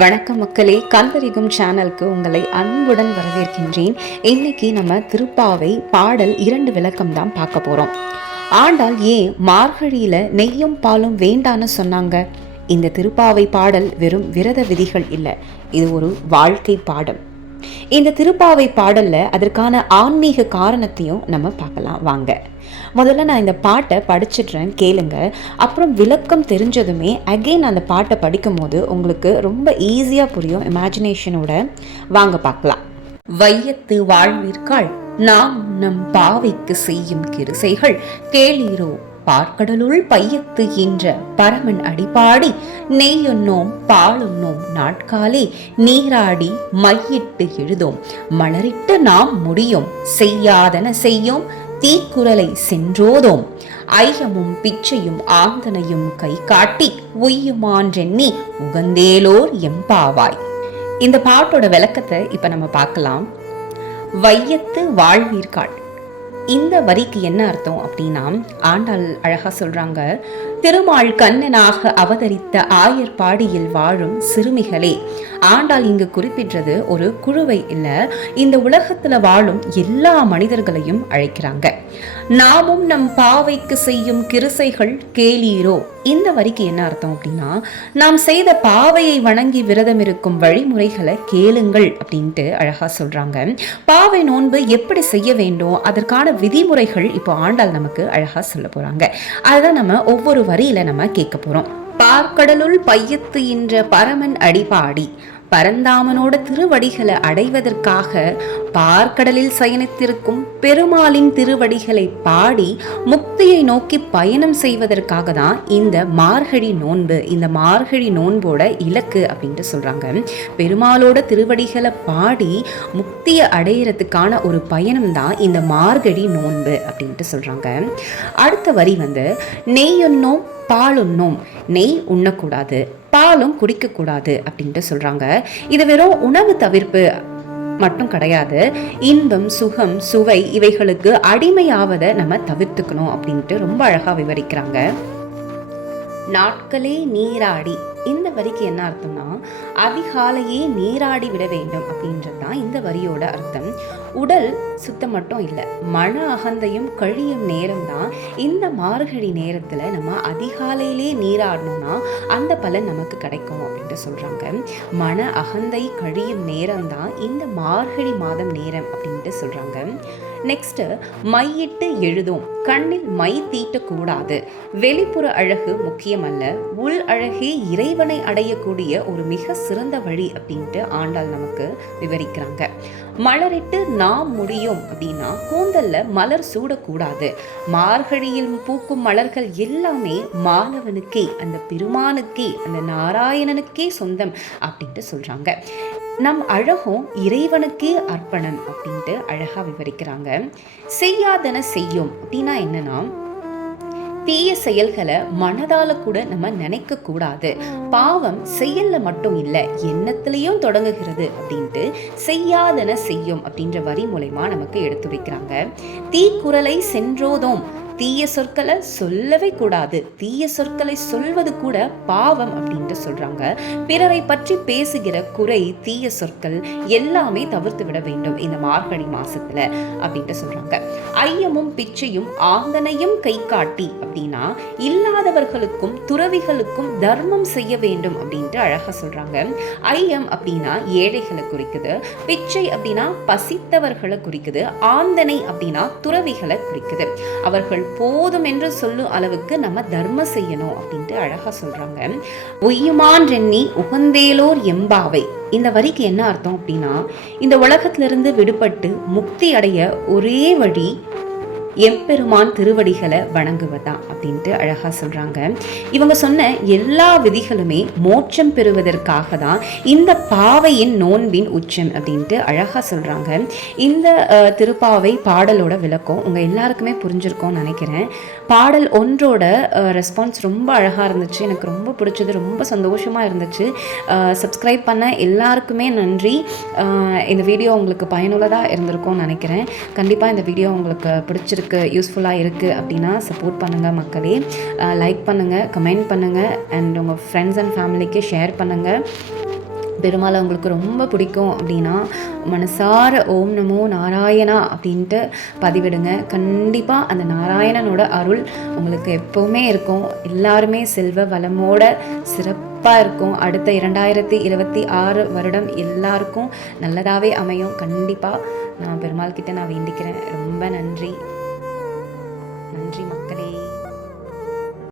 வணக்கம் மக்களே, கல்வரிகும் சேனலுக்கு உங்களை அன்புடன் வரவேற்கின்றேன். இன்னைக்கு நம்ம திருப்பாவை பாடல் 2 விளக்கம் தான் பார்க்க போறோம். ஆண்டாள் ஏன் மார்கழியில நெய்யும் பாலும் வேண்டான்னு சொன்னாங்க? இந்த திருப்பாவை பாடல் வெறும் விரத விதிகள் இல்லை, இது ஒரு வாழ்க்கை பாடம். இந்த திருப்பாவை பாடல்ல அதற்கான ஆன்மீக காரணத்தையும் நம்ம பார்க்கலாம் வாங்க. முதல்ல நான் இந்த பாட்டை படிச்சிடுறேன், கேளுங்க. அப்புறம் விளக்கம் தெரிஞ்சதுமே அகெயின் அந்த பாட்டை படிக்கும் போது உங்களுக்கு ரொம்ப ஈஸியாக புரியும், இமேஜினேஷனோட. வாங்க பார்க்கலாம். வையத்து வாழ்வீர்காள் நாம் நம் பாவைக்கு செய்யும் கிருசைகள் கேளீரோ, பார்க்கடலுள் பையத்து என்ற பரமன் அடிப்பாடி நெய்யுண்ணோம் பாலுண்ணோம் நாட்காலே நீராடி மையிட்டு எழுதோம் மலரிட்டு நாம் முடியும் செய்யாதன செய்யோம் தீக்குறளை சென்றோதோம் ஐயமும் பிச்சையும் ஆந்தனையும் கை காட்டி உய்யுமான்றெண்ணி உகந்தேலோர் எம்பாவாய். இந்த பாட்டோட விளக்கத்தை இப்ப நம்ம பார்க்கலாம். வையத்து வாழ்வீர்காள், இந்த வரிக்கு என்ன அர்த்தம் அப்படின்னா, ஆண்டாள் அழகா சொல்றாங்க, திருமால் கண்ணனாக அவதரித்த ஆயர்பாடியில் வாழும் சிறுமிகளே. ஆண்டாள் இங்கு குறிப்பிடுறது ஒரு குழுவை இல்ல, இந்த உலகத்துல வாழும் எல்லா மனிதர்களையும் அழைக்கிறாங்க. நாமும் நம் பாவைக்கு செய்யும் கிருசைகள் கேளீரோ. இந்த வரிக்கு என்ன அர்த்தம் அப்படின்னா, நாம் செய்த பாவையை வணங்கி விரதம் இருக்கும் வழிமுறைகளை கேளுங்கள் அப்படின்ட்டு அழகா சொல்றாங்க. பாவை நோன்பு எப்படி செய்ய வேண்டும், அதற்கான விதிமுறைகள் இப்போ ஆண்டாள் நமக்கு அழகா சொல்ல போறாங்க. அதுதான் நம்ம ஒவ்வொரு வரியில நம்ம கேட்க போறோம். பார்க்கடலுள் பையத்து என்ற பரமன் அடிபாடி, பரந்தாமனோட திருவடிகளை அடைவதற்காக பார்க்கடலில் சயனித்திருக்கும் பெருமாளின் திருவடிகளை பாடி முக்தியை நோக்கி பயணம் செய்வதற்காக தான் இந்த மார்கழி நோன்பு. இந்த மார்கழி நோன்போட இலக்கு அப்படின்ட்டு சொல்றாங்க. பெருமாளோட திருவடிகளை பாடி முக்தியை அடையிறதுக்கான ஒரு பயணம் தான் இந்த மார்கழி நோன்பு அப்படின்ட்டு சொல்றாங்க. அடுத்த வரி நெய்யுண்ணோம் பாலுண்ணோம், நெய் உண்ணக்கூடாது, பாலும் குடிக்கக்கூடாது அப்படின்ட்டு சொல்றாங்க. இது வெறும் உணவு தவிர்ப்பு மட்டும் கிடையாது, இன்பம் சுகம் சுவை இவைகளுக்கு அடிமையாவதை நம்ம தவிர்த்துக்கணும் அப்படின்ட்டு ரொம்ப அழகா விவரிக்கிறாங்க. நாட்களே நீராடி, இந்த வரிக்கு என்ன அர்த்தம்னா, அதிகாலையே நீராடி விட வேண்டும் அப்படின்றது தான் இந்த வரியோட அர்த்தம். உடல் சுத்தம் மட்டும் இல்லை, மன அகந்தையும் கழியும் நேரம் தான் இந்த மார்கழி நேரத்துல நம்ம அதிகாலையிலே நீராடணும்னா அந்த பலன் நமக்கு கிடைக்கும் அப்படின்ட்டு சொல்றாங்க. மன அகந்தை கழியும் நேரம் தான் இந்த மார்கழி மாதம் நேரம் அப்படின்ட்டு சொல்றாங்க. நெக்ஸ்ட், மையிட்டு எழுதும், கண்ணில் மை தீட்டக்கூடாது. வெளிப்புற அழகு முக்கியமல்ல, உள் அழகே இறைவனை அடையக்கூடிய ஒரு மிக சிறந்த வழி அப்படின்ட்டு ஆண்டாள் நமக்கு விவரிக்கிறாங்க. மலரிட்டு நாம் முடியும் அப்படின்னா கூந்தல்ல மலர் சூடக்கூடாது. மார்கழியில் பூக்கும் மலர்கள் எல்லாமே மாணவனுக்கே, அந்த பெருமானுக்கே, அந்த நாராயணனுக்கே சொந்தம் அப்படின்ட்டு சொல்றாங்க. நம் அழகும் இறைவனுக்கே அர்ப்பணம் அப்படின்ட்டு அழகா விவரிக்கிறாங்க. செய்யாதன செய்யும் அப்படின்னா என்னன்னா, தீய செயல்களை மனதால கூட நம்ம நினைக்க கூடாது. பாவம் செயல்ல மட்டும் இல்லை, எண்ணத்திலையும் தொடங்குகிறது அப்படின்ட்டு செய்யாதன செய்யும் அப்படின்ற வரி மூலமா நமக்கு எடுத்து வைக்கிறாங்க. தீக்குறளை சென்றோதோம், தீய சொற்களை சொல்லவே கூடாது, தீய சொற்களை சொல்வது கூட பாவம் அப்படின்ட்டு சொல்றாங்க. பிறரை பற்றி பேசுகிற குறை தீய சொற்கள் எல்லாமே தவிர்த்து விட வேண்டும் இந்த மார்கழி மாசத்துல அப்படின்ட்டு சொல்றாங்க. ஐயமும் பிச்சையும் ஆந்தனையும் கை காட்டி அப்படின்னா, இல்லாதவர்களுக்கும் துறவிகளுக்கும் தர்மம் செய்ய வேண்டும் அப்படின்ட்டு அழகா சொல்றாங்க. ஐயம் அப்படின்னா ஏழைகளை குறிக்குது, பிச்சை அப்படின்னா பசித்தவர்களை குறிக்குது, ஆந்தனை அப்படின்னா துறவிகளை குறிக்குது. அவர்கள் போதும் என்று சொல்லும் அளவுக்கு நம்ம தர்மம் செய்யணும் அப்படின்ட்டு அழகா சொல்றாங்க. உய்யுமான்றெண்ணி உகந்தேலோர் எம்பாவை, இந்த வரிக்கு என்ன அர்த்தம் அப்படின்னா, இந்த உலகத்திலிருந்து விடுபட்டு முக்தி அடைய ஒரே வழி எம்பெருமான் திருவடிகளை வணங்குவதா அப்படின்ட்டு அழகா சொல்றாங்க. இவங்க சொன்ன எல்லா விதிகளுமே மோட்சம் பெறுவதற்காக தான் இந்த பாவையின் நோன்பின் உச்சம் அப்படின்ட்டு அழகா சொல்றாங்க. இந்த திருப்பாவை பாடலோட விளக்கம் உங்க எல்லாருக்குமே புரிஞ்சிருக்கும்னு நினைக்கிறேன். பாடல் ஒன்றோட ரெஸ்பான்ஸ் ரொம்ப அழகா இருந்துச்சு, எனக்கு ரொம்ப பிடிச்சது, ரொம்ப சந்தோஷமா இருந்துச்சு. சப்ஸ்கிரைப் பண்ண எல்லாருக்குமே நன்றி. இந்த வீடியோ உங்களுக்கு பயனுள்ளதாக இருந்திருக்கும்னு நினைக்கிறேன். கண்டிப்பாக இந்த வீடியோ உங்களுக்கு பிடிச்சிருக்கு பிடிச்சிருக்கு, யூஸ்ஃபுல்லாக இருக்குது அப்படின்னா சப்போர்ட் பண்ணுங்கள் மக்களே. லைக் பண்ணுங்கள், கமெண்ட் பண்ணுங்கள், அண்ட் உங்கள் ஃப்ரெண்ட்ஸ் அண்ட் ஃபேமிலிக்கு ஷேர் பண்ணுங்கள். பெருமாளை உங்களுக்கு ரொம்ப பிடிக்கும் அப்படின்னா மனசார ஓம் நமோ நாராயணா அப்படின்ட்டு பதிவிடுங்க. கண்டிப்பாக அந்த நாராயணனோட அருள் உங்களுக்கு எப்போவுமே இருக்கும். எல்லாருமே செல்வ வளமோட சிறப்பாக இருக்கும். அடுத்த 2026 வருடம் எல்லாருக்கும் நல்லதாகவே அமையும். கண்டிப்பாக நான் பெருமாள் கிட்ட நான் வேண்டிக்கிறேன். ரொம்ப நன்றி மக்களே.